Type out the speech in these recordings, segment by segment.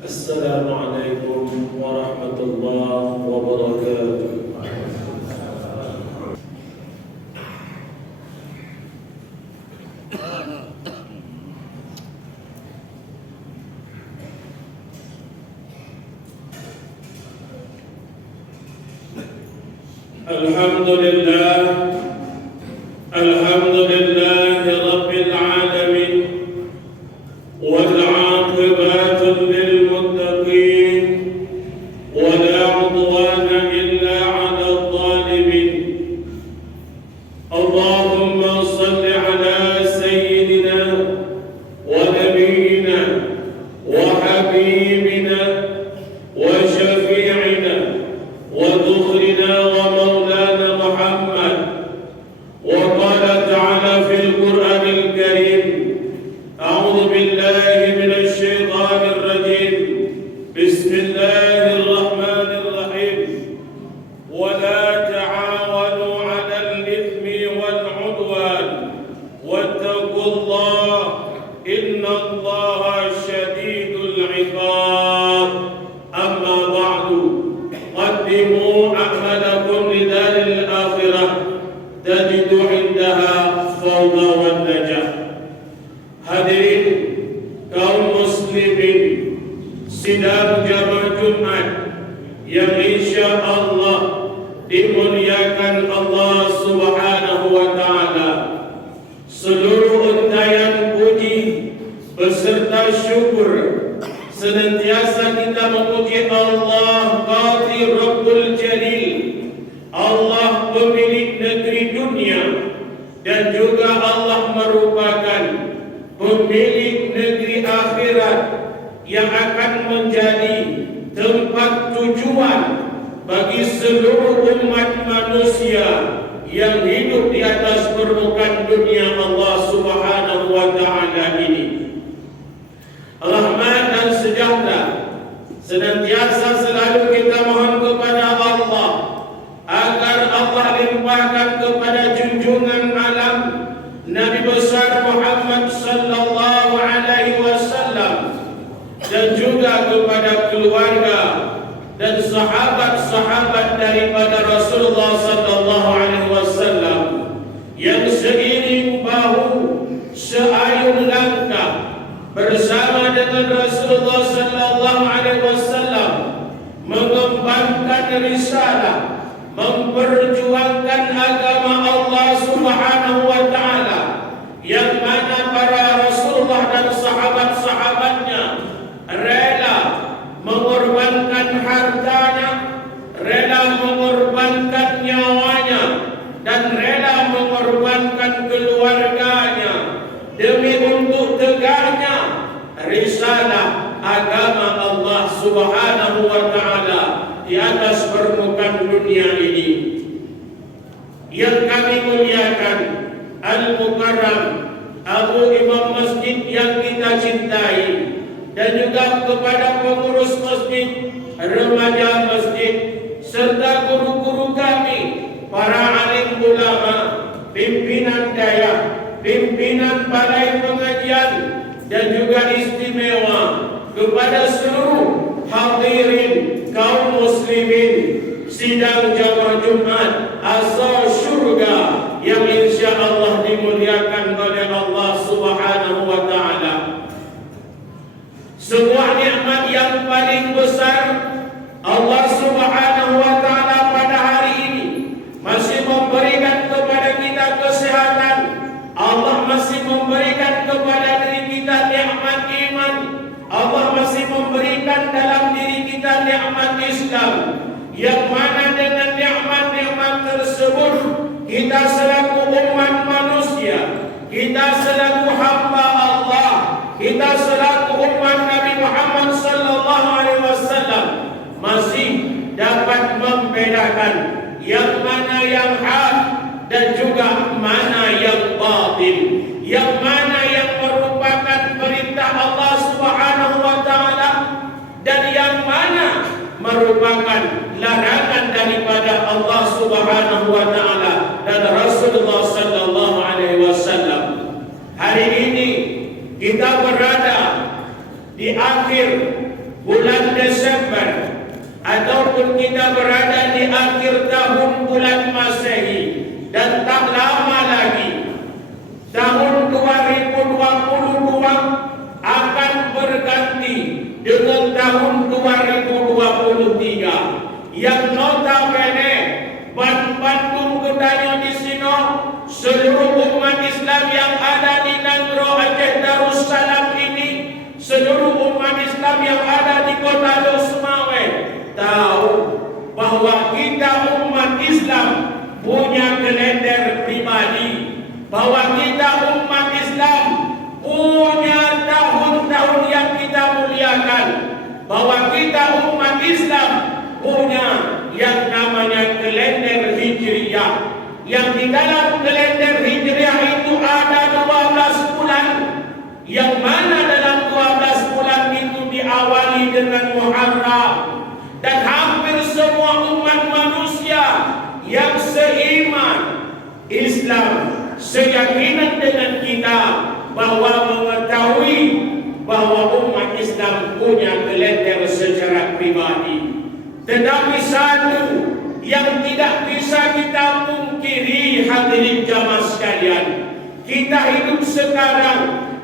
Assalamualaikum warahmatullahi wabarakatuh. Alhamdulillah, alhamdulillah rabbil alamin, wal aqibatu lil muttaqin, wa la 'udwana illa 'alal zalimin. Allahumma salli ala sayyidina wa nabiyyina wa habibina wa syafi'ina wa dhukhrina wa maulana Muhammad. Wa qala ta'ala fil Qur'anil Karim, a'udzu billahi minasy syaithanir rajim. Bismillahirrahmanirrahim. Wa la ta'awanu 'alal itsmi wal 'udwan wattaqullaha innallaha syadidul 'iqab. Amma ba'du, qaddimu a'malakum lidaril akhirah tajidu 'indaha fawda wan najah. Hadirin kaum muslimin sidang jamaah Jumat yang insyaallah dimuliakan Allah Subhanahu wa taala. Seluruh untayan puji beserta syukur senantiasa kita memuji Allah Qadir Rabbul Jalil, Allah pemilik negeri dunia, dan juga Allah merupakan pemilik negeri akhirat yang akan menjadi tempat tujuan bagi seluruh umat manusia yang hidup di atas permukaan dunia Allah Subhanahu wa taala ini. Rahmat dan sejahtera senantiasa selalu kita mohon kepada Allah agar Allah limpahkan kepada junjungan alam Nabi besar Muhammad sallallahu alaihi wasallam, dan juga kepada keluarga dan sahabat-sahabat daripada Rasulullah sallallahu alaihi wasallam yang seiring bahu seayun langkah bersama dengan Rasulullah sallallahu alaihi wasallam mengembangkan risalah, memperjuangkan agama Allah Subhanahu wa taala, yang mana para Rasulullah dan sahabat-sahabatnya rela mengorbankan hartanya, rela mengorbankan nyawanya, dan rela mengorbankan keluarganya demi untuk tegaknya risalah agama Allah Subhanahu wa taala di atas permukaan dunia ini. Yang kami muliakan Al-Mukarram Abu Imam Masjid yang kita cintai, dan juga kepada pengurus masjid, remaja masjid, serta guru-guru kami, para alim ulama, pimpinan daya, pimpinan balai pengajian, dan juga istimewa kepada seluruh hadirin kaum muslimin sidang jamaah Jumat asal syurga yang insyaallah dimuliakan oleh Allah Subhanahu wa taala. Sebuah nikmat yang paling besar Allah Subhanahu wa taala pada hari ini masih memberikan kepada kita kesehatan. Allah masih memberikan kepada diri kita nikmat iman. Allah masih memberikan dalam diri kita nikmat Islam, yang mana dengan nikmat-nikmat tersebut kita selaku umat manusia, kita selaku hamba Allah, kita selaku umat Nabi Muhammad sallallahu alaihi wasallam masih dapat membedakan yang mana yang hak dan juga mana yang batil, yang mana yang merupakan perintah Allah Subhanahu wa taala dan yang mana merupakan larangan daripada Allah Subhanahu wa taala dan Rasulullah sallallahu alaihi wasallam. Hari ini kita berada di akhir bulan Desember ataupun kita berada di akhir tahun bulan Masehi, dan tak lama lagi tahun 2022 akan berganti dengan tahun 2023 yang notabene Bandung Gedanyo di sini seluruh umat Islam yang ada di Nangro Aceh Darussalam ini, seluruh umat Islam yang ada di Kota Losmawe tahu bahwa kita umat Islam punya kalender pribadi, bahwa kita umat Islam punya tahun-tahun yang kita muliakan, bahwa kita umat Islam punya yang namanya kalender Hijriyah, yang di dalam kalender Hijriyah itu ada 12 bulan, yang mana dalam 12 bulan itu diawali dengan Muharram, dan hampir semua umat manusia yang seiman Islam, seyakinan dengan kita bahwa mengetahui bahwa umat Islam punya kalender secara pribadi. Tetapi satu yang tidak bisa kita pungkiri, hadirin jamaah sekalian, kita hidup sekarang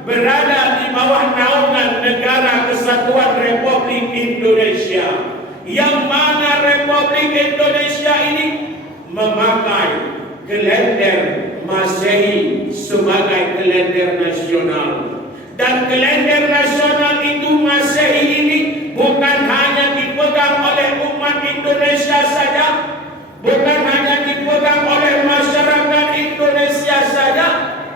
berada di bawah naungan Negara Kesatuan Republik Indonesia, yang mana Republik Indonesia ini memakai kalender Masehi sebagai kalender nasional. Dan kalender nasional itu Masehi ini bukan hanya dipegang oleh umat Indonesia saja, bukan hanya dipegang oleh masyarakat Indonesia saja,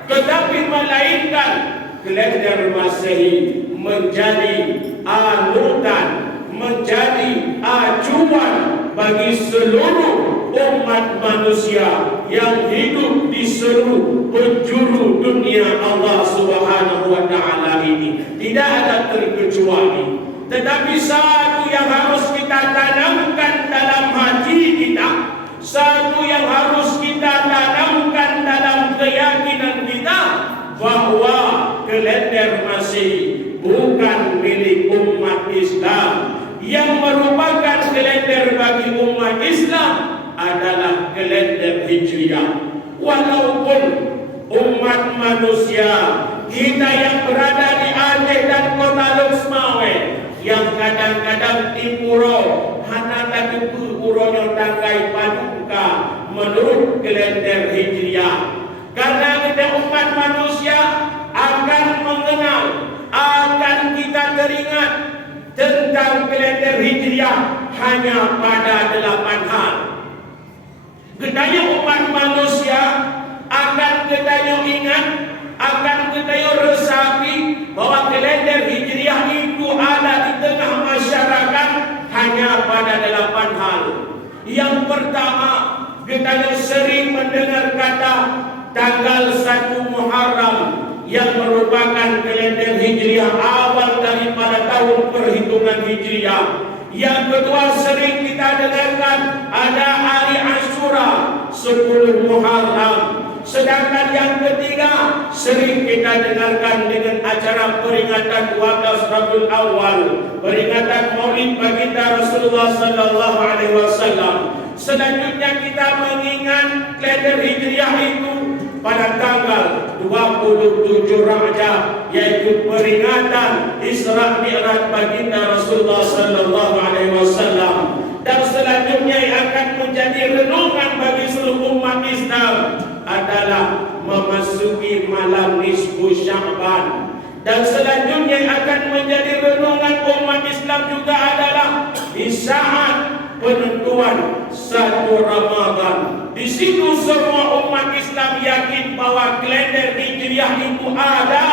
tetapi melainkan kalender Masehi menjadi anutan, menjadi acuan bagi seluruh umat manusia yang hidup di seluruh penjuru dunia Allah Subhanahu wa taala ini. Tidak ada terkecuali. Tetapi satu yang harus kita tanamkan dalam hati kita, satu yang harus kita tanamkan dalam keyakinan kita, bahwa kalender Masehi bukan milik umat Islam. Yang merupakan kalender bagi umat Islam adalah kalender Hijriyah. Walaupun umat manusia kita yang berada di Aceh dan Kota Losmawe, yang kadang-kadang di puro hana tadi puronya tanggai paduka menurut kalender Hijriyah, karena kita umat manusia akan mengenal, akan kita teringat tentang kalender Hijriyah hanya pada 8 hal. Gedanya umat manusia akan gedanya ingat, akan gedanya resapi bahwa kalender Hijriyah itu ada di tengah masyarakat hanya pada 8 hal. Yang pertama, gedanya sering mendengar kata tanggal 1 Muharram, yang merupakan kalender Hijriyah awal daripada tahun perhitungan Hijriyah. Yang kedua, sering kita dengarkan ada hari Asyura 10 Muharram. Sedangkan yang ketiga, sering kita dengarkan dengan acara peringatan 12 Rabiul Awal, peringatan Maulid baginda Rasulullah sallallahu alaihi wasallam. Selanjutnya kita mengingat kalender Hijriyah itu pada tanggal 27 Rajab, yaitu peringatan Isra Mi'raj baginda Rasulullah sallallahu alaihi wasallam. Dan selanjutnya yang akan menjadi renungan bagi seluruh umat Islam adalah memasuki malam nisfu Sya'ban. Dan selanjutnya yang akan menjadi renungan umat Islam juga adalah di saat penentuan 1 Ramadan. Di situ semua umat Islam yakin bahwa kalender Hijriyah itu ada.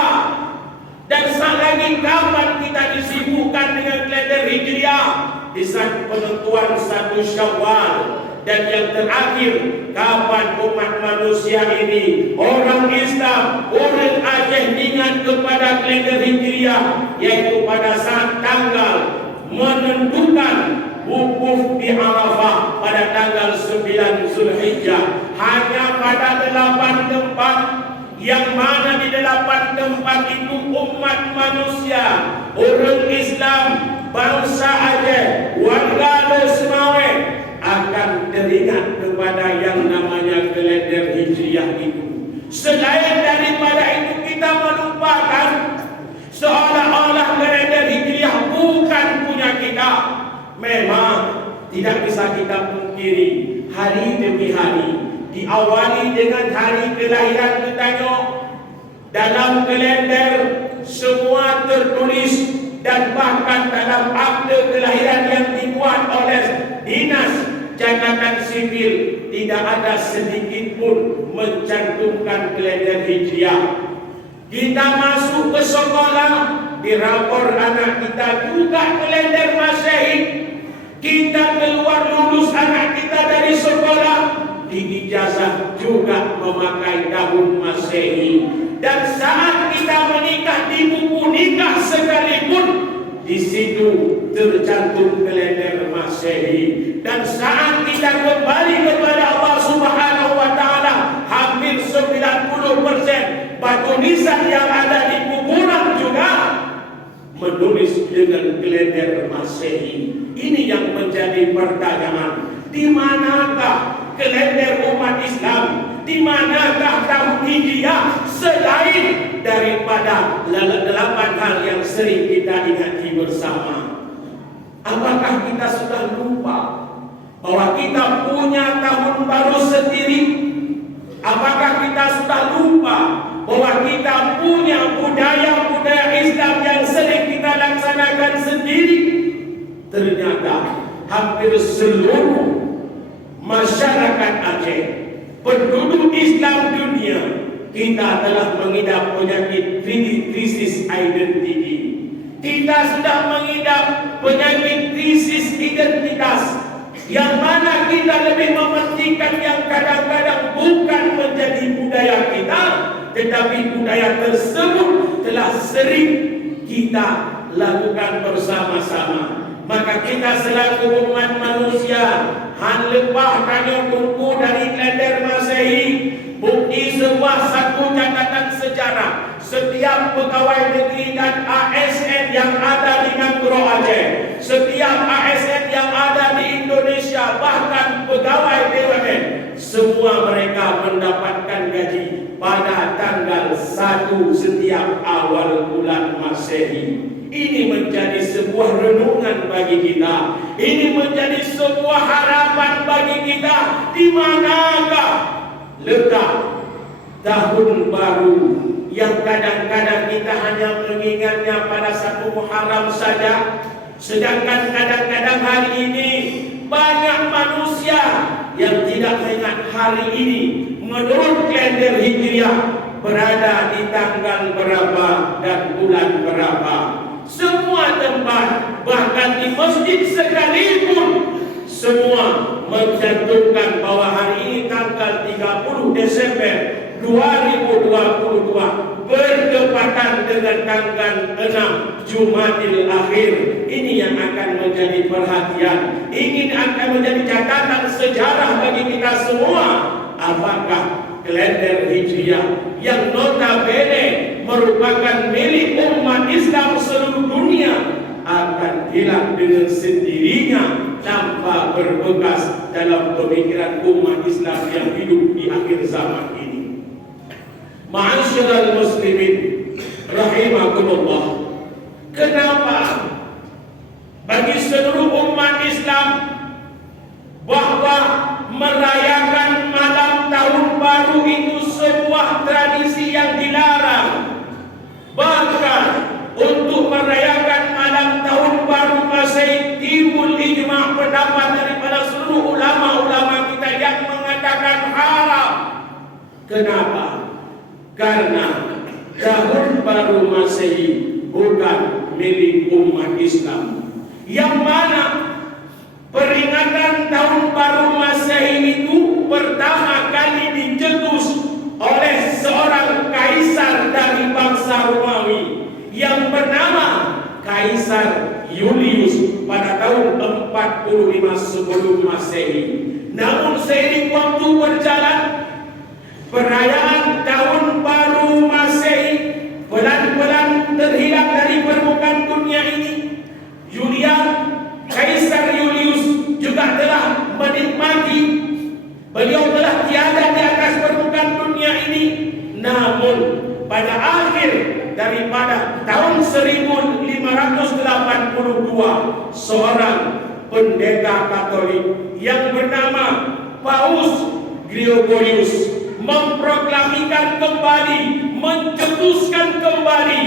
Dan saat lagi kapan kita disibukkan dengan kalender Hijriyah? Di saat penentuan 1 Syawal. Dan yang terakhir, kapan umat manusia ini, orang Islam, orang Aceh ingat kepada kalender Hijriyah, yaitu pada saat tanggal menentukan wukuf di Arafah pada tanggal 9 Zulhijjah. Hanya pada 8 tempat, yang mana di 8 tempat itu umat manusia, orang Islam bangsa Aceh, warga Semawe akan teringat kepada yang namanya kalender Hijriah itu. Selain daripada itu kita melupakan seolah-olah kalender Hijriah bukan punya kita. Memang tidak bisa kita pungkiri hari demi hari diawali dengan hari kelahiran kita. Dalam kalender semua tertulis dan bahkan dalam akte kelahiran yang dibuat oleh Dinas Catatan Sipil tidak ada sedikit pun mencantumkan kalender Hijriah. Kita masuk ke sekolah, di rapor anak kita juga kalender Masehi. Kita keluar lulus anak kita dari sekolah, di ijazah juga memakai tahun Masehi. Dan saat kita menikah di buku nikah sekalipun, di situ tercantum kalender Masehi. Dan saat kita kembali kepada Allah Subhanahu wa taala, hampir 90% batu nisan yang ada di kuburan juga menulis dengan kalender Masehi. Ini yang menjadi pertanyaan. Di manakah kalender umat Islam? Di manakah tahun Hijriah selain daripada 8 hal yang sering kita ingati bersama? Apakah kita sudah lupa bahwa kita punya tahun baru sendiri? Apakah kita sudah lupa bahwa kita punya budaya Islam yang sering kita laksanakan sendiri? Ternyata hampir seluruh masyarakat Aceh, penduduk Islam dunia, kita telah mengidap penyakit krisis identiti. Kita sudah mengidap penyakit krisis identitas, yang mana kita lebih mementingkan yang kadang-kadang bukan menjadi budaya kita, tetapi budaya tersebut telah sering kita lakukan bersama-sama. Maka kita selaku umat manusia han lepah kanya tunggu dari kalender Masehi. Bukti sebuah satu catatan sejarah, setiap pegawai negeri dan ASN yang ada di Ngagro Aceh, setiap ASN yang ada di Indonesia, bahkan pegawai BUMN, semua mereka mendapatkan gaji pada tanggal 1 setiap awal bulan Masehi. Ini menjadi sebuah renungan bagi kita. Ini menjadi sebuah harapan bagi kita. Di manakah letak tahun baru yang kadang-kadang kita hanya mengingatnya pada 1 Muharram saja, sedangkan kadang-kadang hari ini banyak manusia yang tidak mengingat hari ini menurut kalender Hijriah berada di tanggal berapa dan bulan berapa. Semua tempat, bahkan di masjid sekalipun, semua mencantumkan bahwa hari ini tanggal 30 Desember 2022 bertepatan dengan tanggal 6 Jumadil Akhir. Ini yang akan menjadi perhatian, ingin akan menjadi catatan sejarah bagi kita semua. Apakah kalender Hijriah yang notabene merupakan milik umat Islam seluruh dunia akan hilang dengan sendirinya tanpa berbekas dalam pemikiran umat Islam yang hidup di akhir zaman ini? Ma'asyiral muslimin rahimakumullah, kenapa bagi seluruh umat Islam bahwa merayakan malam tahun baru itu sebuah tradisi yang dilarang? Bahkan untuk merayakan malam tahun baru Masehi timbul ijma' pendapat daripada seluruh ulama-ulama kita yang mengatakan haram. Kenapa? Karena tahun baru Masehi bukan milik umat Islam, yang mana peringatan tahun baru Masehi itu pertama kali dicetus oleh seorang kaisar dari bangsa Romawi yang bernama Kaisar Julius pada tahun 45 sebelum Masehi. Namun seiring waktu berjalan, perayaan tahun baru Masehi pelan-pelan terhilang dari permukaan dunia ini. Julius daripada tahun 1582, seorang pendeta Katolik yang bernama Paus Gregorius memproklamikan kembali, mencetuskan kembali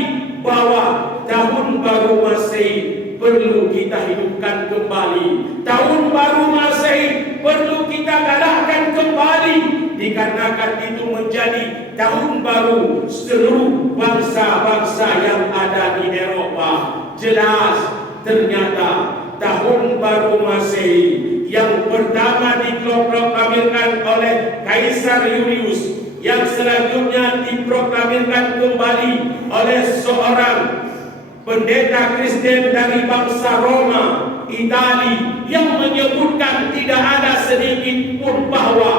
bahwa tahun baru Masehi perlu kita hidupkan kembali. Tahun baru Masehi perlu kita galakkan kembali, dikarenakan itu menjadi tahun baru seluruh bangsa-bangsa yang ada di Eropa. Jelas ternyata tahun baru Masehi yang pertama diproklamirkan oleh Kaisar Julius, yang selanjutnya diproklamirkan kembali oleh seorang pendeta Kristen dari bangsa Roma, Itali, yang menyebutkan tidak ada sedikit pun bahwa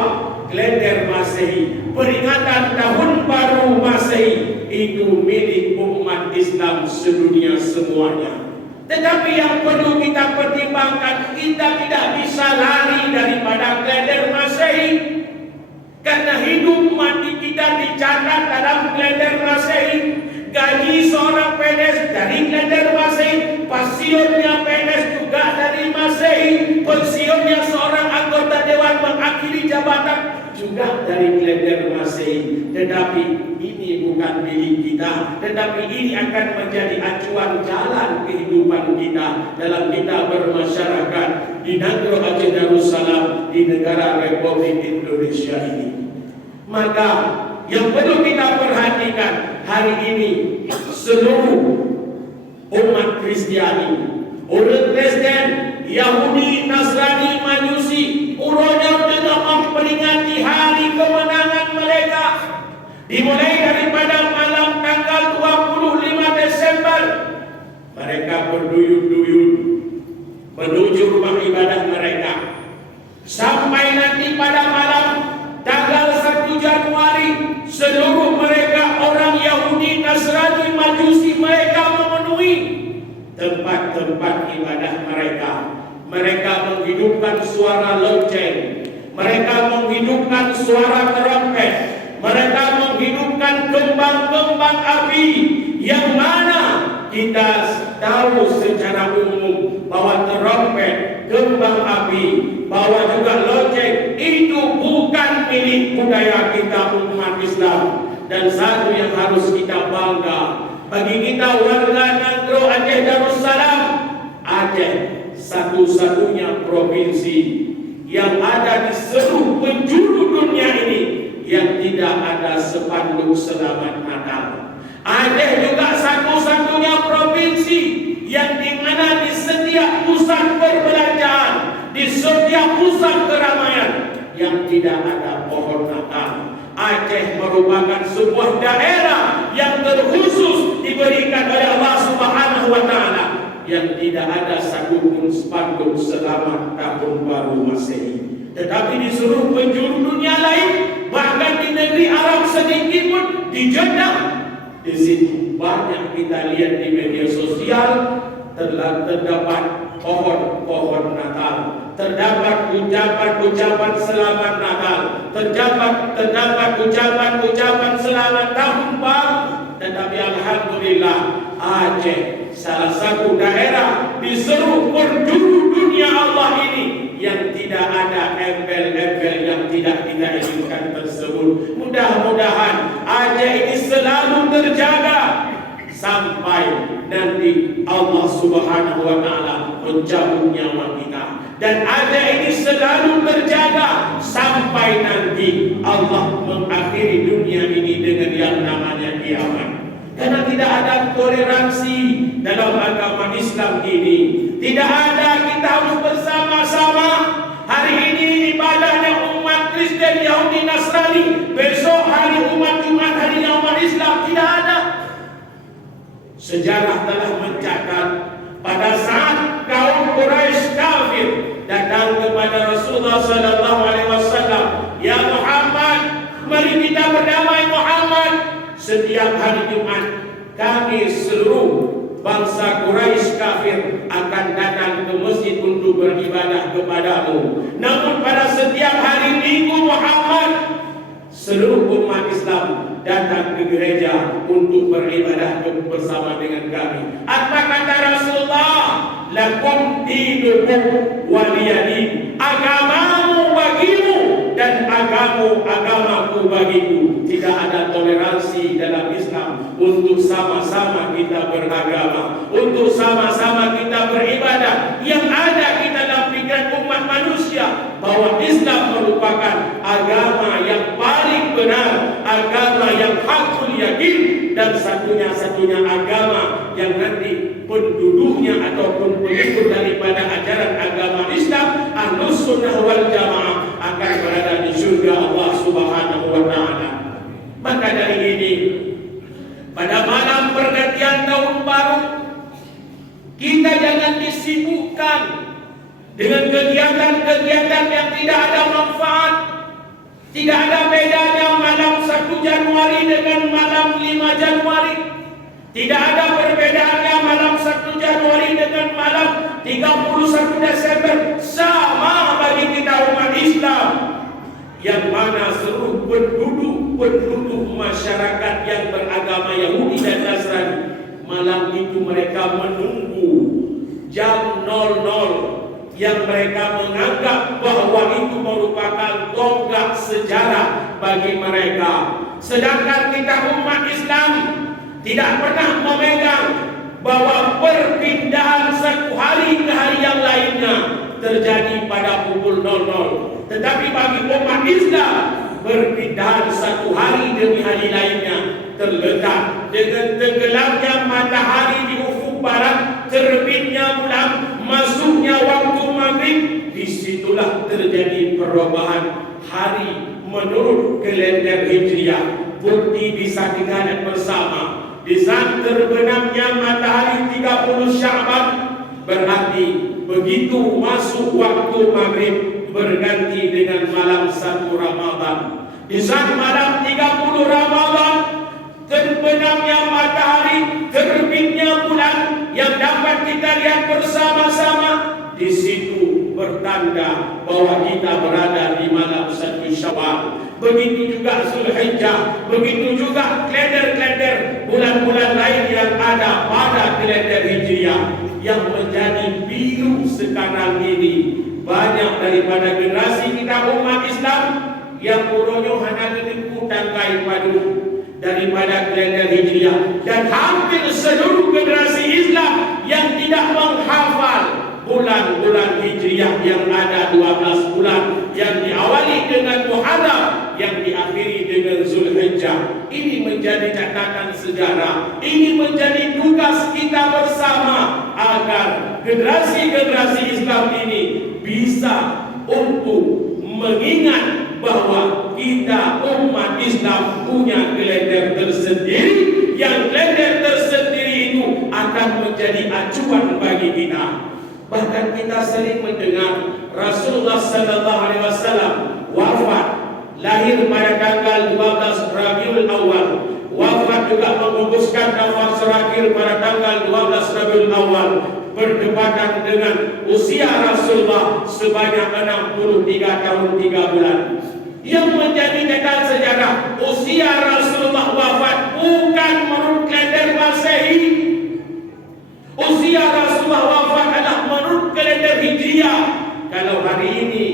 kalender Masehi, peringatan tahun baru Masehi itu milik umat Islam sedunia semuanya. Tetapi yang perlu kita pertimbangkan, kita tidak bisa lari daripada kalender Masehi, karena hidup mati kita dicatat dalam kalender Masehi. Gaji seorang PNS dari kalender Masehi, pensiunnya PNS juga dari Masehi, pensiunnya seorang anggota dewan mengakhiri jabatan juga dari kalender Masehi. Tetapi ini bukan milik kita, tetapi ini akan menjadi acuan jalan kehidupan kita dalam kita bermasyarakat di Negeri Aceh Darussalam, di negara Republik Indonesia ini. Maka yang perlu kita perhatikan hari ini, seluruh umat Kristiani, orang Kristen, Yahudi, Nasrani, Majusi, uronya dengan memperingati hari kemenangan mereka. Dimulai daripada malam tanggal 25 Desember, mereka berduyun-duyun menuju rumah ibadah mereka. Sampai nanti pada malam tanggal 1 Januari, seluruh mereka orang Yahudi, Nasrani, Majusi, mereka memenuhi tempat-tempat ibadah mereka. Mereka menghidupkan suara lonceng, mereka menghidupkan suara trompet, mereka menghidupkan kembang-kembang api, yang mana kita tahu secara umum bahwa trompet, kembang api, bahwa juga lonceng itu bukan milik budaya kita umat Islam. Dan satu yang harus kita bangga bagi kita warga Nagro Aceh Darussalam, Aceh satu-satunya provinsi yang ada di seluruh penjuru dunia ini yang tidak ada spanduk Selamat Natal. Aceh juga satu-satunya provinsi yang dimana di setiap pusat perbelanjaan, di setiap pusat keramaian yang tidak ada pohon Natal. Aceh merupakan sebuah daerah yang terkhusus diberikan oleh Allah Subhanahu wa Ta'ala, yang tidak ada satupun spanduk Selamat Tahun Baru Masehi. Tetapi di seluruh penjuru dunia lain, bahkan di negeri Arab sedikit pun, di Jeddah, di situ banyak kita lihat di media sosial terdapat pohon-pohon Natal, terdapat ucapan-ucapan selamat Natal, terdapat ucapan-ucapan selamat Tahun Baru. Tetapi alhamdulillah, Aceh salah satu daerah di seluruh penjuru dunia Allah ini yang tidak ada embel-embel yang tidak kita inginkan tersebut. Mudah-mudahan Aceh ini selalu terjaga sampai nanti Allah Subhanahu wa Ta'ala mencabut nyawa kita. Dan Aceh ini selalu terjaga sampai nanti Allah mengakhiri dunia ini dengan yang namanya kiamat. Karena tidak ada toleransi dalam agama Islam ini. Tidak ada, kita harus bersama-sama. Hari ini ibadahnya umat Kristen, Yahudi, Nasrani, besok hari umat Jumat, hari umat Islam. Tidak ada. Sejarah telah mencatat pada saat kaum Quraisy kafir datang kepada Rasulullah sallallahu alaihi wasallam, "Ya Muhammad, mari kita berdamai Muhammad. Setiap hari Jumat kami seluruh bangsa Quraisy kafir akan datang ke masjid untuk beribadah kepadamu. Namun pada setiap hari Minggu Muhammad, seluruh umat Islam datang ke gereja untuk beribadah bersama dengan kami. Apa kata Rasulullah? Lakum dinukum waliyadin. Agamamu bagimu dan agamaku bagiku. Tidak ada toleransi dalam Islam untuk sama-sama kita beragama, untuk sama-sama kita beribadah. Yang ada kita dalam pikiran umat manusia bahwa Islam merupakan agama yang paling benar, agama yang hakul yakin, dan satunya-satunya agama yang nanti penduduknya ataupun pengikut daripada ajaran agama Islam Ahlus Sunnah wal Jamaah akan berada di surga Allah Subhanahu wa taala. Maka dari ini, pada malam pergantian tahun baru, kita jangan disibukkan dengan kegiatan-kegiatan yang tidak ada manfaat. Tidak ada bedanya malam 1 Januari dengan malam 5 Januari. Tidak ada perbedaannya malam 1 Januari dengan malam 31 Desember. Sama bagi kita umat Islam, yang mana seluruh penduduk masyarakat yang beragama Yahudi dan Nasrani, malam itu mereka menunggu jam 00 yang mereka menganggap bahwa itu merupakan tonggak sejarah bagi mereka. Sedangkan kita umat Islam tidak pernah memegang bahwa perpindahan satu hari ke hari yang lainnya terjadi pada pukul 00. Tetapi bagi umat Islam, perpindahan satu hari demi hari lainnya terletak dengan tenggelamnya matahari di ufuk barat, terbitnya bulan, masuknya waktu maghrib. Disitulah terjadi perubahan hari menurut kalender Hijriah. Bukti bisa dilihat bersama. Di saat terbenamnya matahari 30 Sya'ban, berarti begitu masuk waktu maghrib berganti dengan malam 1 Ramadan. Di saat malam 30 Ramadan, terbenamnya matahari, terbitnya bulan yang dapat kita lihat bersama-sama, di situ bertanda bahwa kita berada di malam 1 Syawal. Begitu juga Zulhijjah, begitu juga kalender-kalender bulan-bulan lain yang ada pada kalender Hijriah. Yang menjadi biru sekarang ini, banyak daripada generasi kita umat Islam yang uronyo hanya ditipu tangkai padu daripada kalender Hijriah, dan hampir seluruh generasi Islam yang tidak menghafal bulan-bulan Hijriah yang ada 12 bulan, yang diawali dengan Muharram, yang diakhiri dengan Zulhijjah. Ini menjadi catatan sejarah. Ini menjadi tugas kita bersama agar generasi-generasi Islam ini bisa untuk mengingat bahwa kita umat Islam punya kalender tersendiri, yang kalender tersendiri itu akan menjadi acuan bagi kita. Bahkan kita sering mendengar Rasulullah sallallahu alaihi wasallam wafat, lahir pada tanggal 12 Rabiul Awal, wafat juga menguguskan nafas terakhir pada tanggal 12 Rabiul Awal, berdekatan dengan usia Rasulullah sebanyak 63 tahun 3 bulan. Yang menjadi catatan sejarah, usia Rasulullah wafat bukan menurut kalender Masehi. Usia Rasulullah wafat adalah menurut kalender Hijriah. Kalau hari ini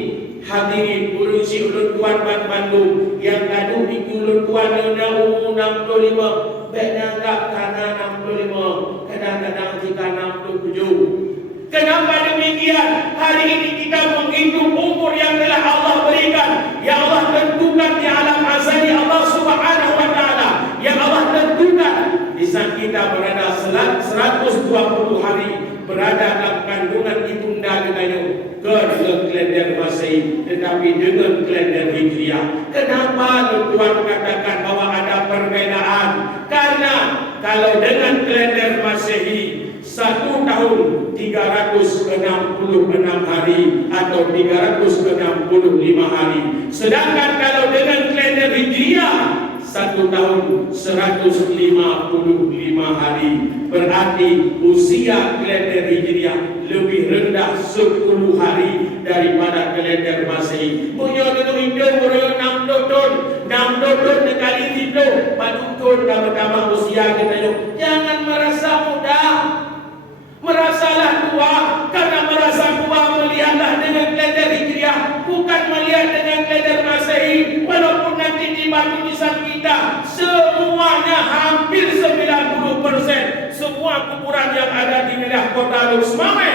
hadirin urusi ulun tuan Bandung yang gaduh di ulun tuan umur 65, baiknya enggak karena 65, kadang-kadang jika 67. Kenapa demikian? Hari ini kita menghitung umur yang telah Allah berikan, yang Allah tentukan di alam azali Allah Subhanahu wa taala, yang Allah tentukan di saat kita berada 120 hari berada dalam kandungan ibunda kita ke kalender Masehi, tetapi dengan kalender Hijriah. Kenapa Tuhan katakan bahwa ada perbedaan? Karena kalau dengan kalender Masehi 1 tahun 366 hari atau 365 hari, sedangkan kalau dengan kalender Hijriah 1 tahun 155 hari. Berarti usia kalender Hijriah lebih rendah 10 hari daripada kalender Masehi. Punya dulu hidup 60 tahun, 60 mandodon nekali tiplo padutun kama-kama usia kita yo. Jangan merasa muda, merasalah tua. Karena merasa tua melihatlah dengan kalender Hijriah, bukan melihat dengan kalender Masehi. Walaupun nanti di batu nisan kita semuanya hampir 90% semua kuburan yang ada di wilayah kota Lusmame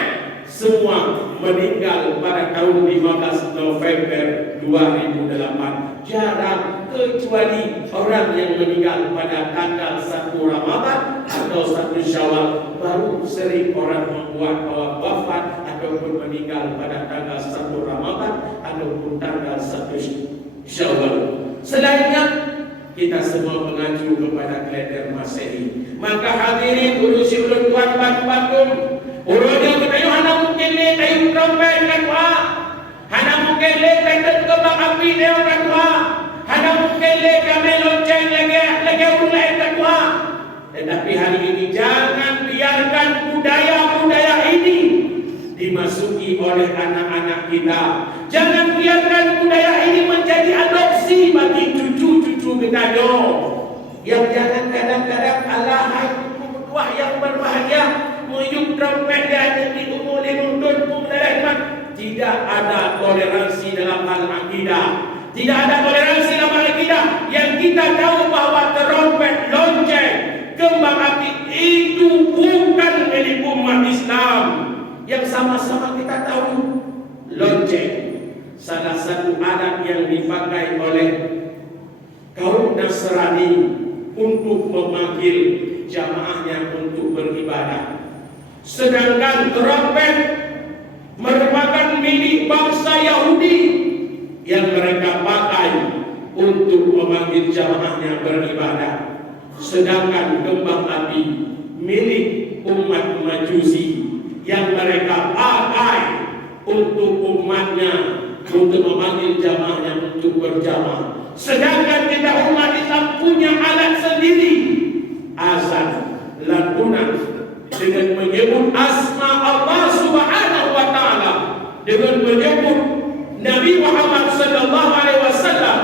semua meninggal pada tahun 15 November 2008. Jarang kecuali orang yang meninggal pada tanggal 1 Ramadan atau 1 Syawal. Baru sering orang membuat wafat ataupun meninggal pada tanggal 1 Ramadan ataupun tanggal 1 Syawal. Selainnya kita semua mengacu kepada kalender Masehi. Maka hadirin urusi ulun tuan bantu-bantu urutnya ketayu hana mungkin le tayu trompet kan wa, hana mungkin le tayu kembang api dia kan wa, hana mungkin le kami lonceng lagi ulai kan wa. Tetapi hari ini jangan biarkan budaya-budaya ini dimasuki oleh anak-anak kita. Jangan biarkan budaya ini menjadi adopsi bagi cucu-cucu kita yo. Yang jangan kadang-kadang alahai tua yang berbahagia muyuk trompet dan diumuli nuntun pemerintahan. Tidak ada toleransi dalam hal akidah. Tidak ada toleransi dalam hal akidah. Yang kita tahu bahwa trompet, lonceng, kembang api itu bukan milik umat Islam. Yang sama-sama kita tahu lonceng salah satu alat yang dipakai oleh kaum Nasrani untuk memanggil jamaahnya untuk beribadah. Sedangkan trompet merupakan milik bangsa Yahudi yang mereka pakai untuk memanggil jamaahnya beribadah. Sedangkan kembang api milik umat Majusi yang mereka pakai untuk umatnya, untuk memanggil jamaahnya untuk berjamaah. Sedangkan kita umat Islam punya alat sendiri, azan, lantunan, dengan menyebut asma Allah Subhanahu wa taala, dengan menyebut Nabi Muhammad sallallahu alaihi wasallam,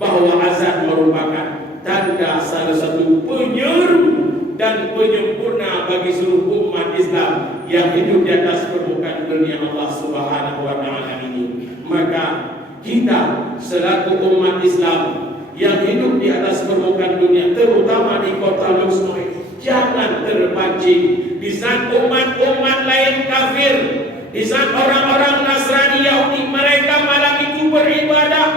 bahwa azan merupakan tanda salah satu penyeru dan penyempurna bagi seluruh umat Islam yang hidup di atas permukaan dunia Allah Subhanahu wa taala ini. Maka kita selaku umat Islam yang hidup di atas permukaan dunia, terutama di kota Lusmame, jangan terpancing di saat umat-umat lain kafir, di saat orang-orang Nasrani Yahudi mereka malam itu beribadah,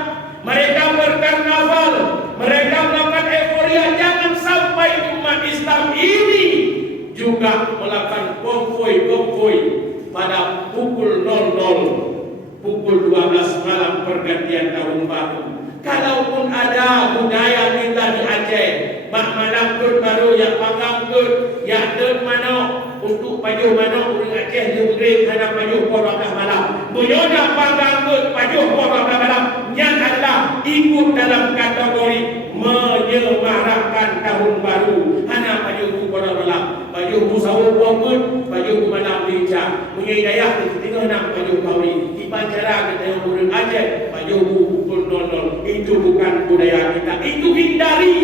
mereka berkarnaval, mereka melakukan euforia. Jangan sampai umat Islam ini juga melakukan konvoi pada pukul 00, pukul 12 malam pergantian tahun baru. Kalaupun ada budaya kita di Aceh, mak malam tur baru yang panggang tur, yang tur mano untuk pajuh mano orang Aceh yang beri karena pajuh porokah malam. Buyoda panggang tur pajuh porokah malam yang adalah ikut dalam kategori menyemarakkan tahun baru. Hana pajuh porokah malam, pajuh musawur pokut, pajuh malam lincah. Punya daya tengah nak pajuh kauri. Di pancara kita yang orang Aceh pajuh pukul 00. Itu bukan budaya kita. Itu hindari.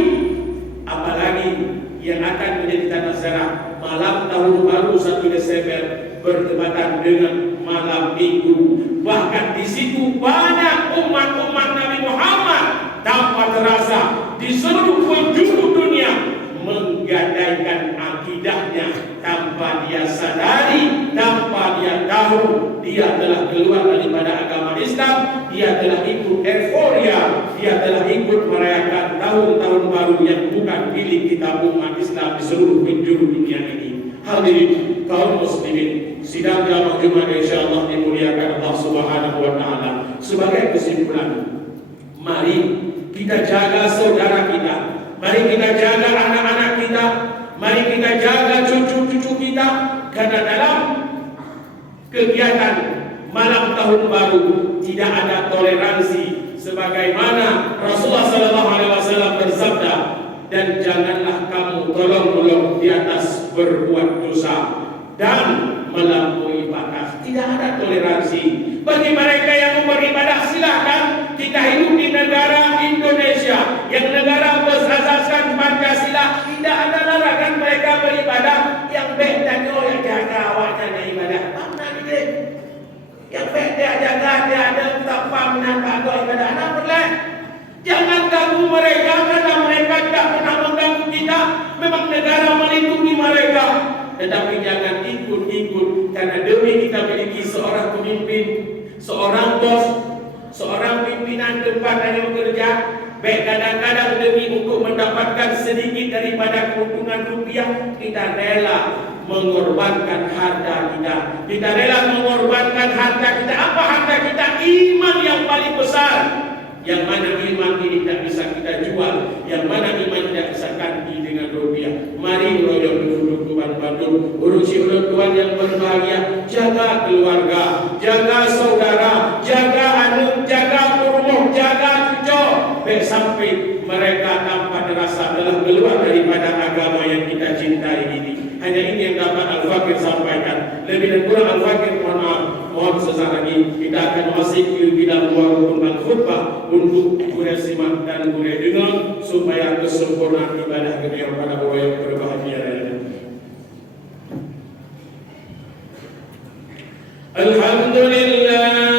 Apalagi yang akan menjadi tanda sejarah malam tahun baru 1 Desember bertepatan dengan malam Minggu. Bahkan di situ banyak umat-umat Nabi Muhammad tanpa terasa di seluruh penjuru dunia menggadaikan akidahnya tanpa dia sadari, tanpa dia tahu dia telah keluar daripada agama Islam, dia telah ikut euforia, dia telah ikut merayakan tahun-tahun baru yang bukan milik kita umat Islam di seluruh penjuru dunia ini. Hadirin kaum muslimin, sidang jamaah Jumat insyaallah dimuliakan Allah Subhanahu wa taala. Sebagai kesimpulan, mari kita jaga saudara kita, mari kita jaga anak-anak kita, mari kita jaga cucu-cucu kita, karena dalam kegiatan malam tahun baru tidak ada toleransi, sebagaimana Rasulullah SAW bersabda, dan janganlah kamu tolong-menolong di atas berbuat dosa, dan melampaui batas. Tidak ada toleransi. Bagi mereka yang mau beribadah silahkan. Kita hidup di negara Indonesia yang negara berasaskan Pancasila. Tidak ada larangan mereka beribadah. Yang beda yang jaga awaknya ibadah. Mana dia? Yang beda jaga dia ada tanpa menambah ibadah. Mana boleh? Jangan ganggu mereka karena mereka tidak pernah mengganggu kita. Memang negara melindungi mereka. Tetapi jangan ikut-ikut karena demi kita memiliki seorang pemimpin, seorang bos, seorang pimpinan tempat yang bekerja. Baik kadang-kadang demi untuk mendapatkan sedikit daripada keuntungan rupiah, kita rela mengorbankan harta kita. Kita rela mengorbankan harta kita. Apa harta kita? Iman yang paling besar. Yang mana iman ini tidak bisa kita jual, yang mana iman tidak bisa ganti dengan rupiah. Mari royong duduk Tuhan bantu urusi orang Tuhan yang berbahagia. Jaga keluarga, jaga saudara, jaga anak, jaga rumah, jaga cucu, sampai mereka tanpa terasa telah keluar daripada agama yang kita cintai ini. Hanya ini yang dapat Al-Fakir sampaikan. Lebih dan kurang Al-Fakir mohon maaf. Mohon sesaat lagi kita akan masuk ke bidang warung dan khutbah untuk gure simak dan gure dengar supaya kesempurnaan ibadah kita pada orang yang berbahagia. Alhamdulillah.